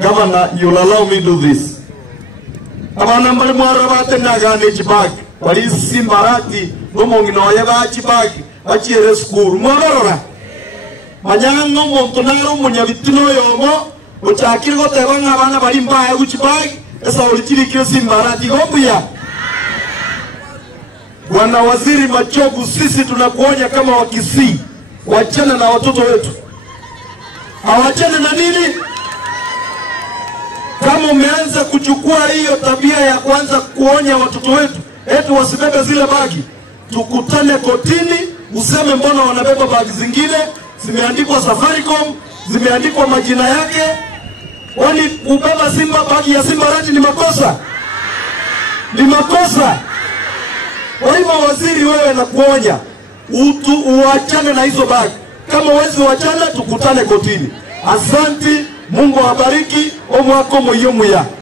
Governor, you'll allow me to do this. Abana mbali mwarabate nagane chibagi. Wali simbarati, ngomongi no yaba chibagi. Achiere school. Mwarora. Manyango montonaro munyabitino yomo. Uchakiri gote wanga abana bali mbaya uchibagi. Esa ulichiri kio simbarati gombuya. Bwana Waziri Machogu, sisi tunakuonya kama Wakisii, wachana na watoto wetu. Hawachane na nini? Kama umeanza kuchukua hiyo tabia ya kwanza kuonya watoto wetu eti wasibebe zile bagi, tukutane kotini, useme mbona wanabeba bagi zingine zimeandikwa Safaricom, zimeandikwa majina yake. Wani kubeba Simba bagi ya Simba Rati ni makosa? Ni makosa. Kwa hivyo waziri, wewe na kuonya uachane na hizo bagi. Kama wezi wachana, tukutane kotini. Asante, Mungu awabariki, omwako moyomuya.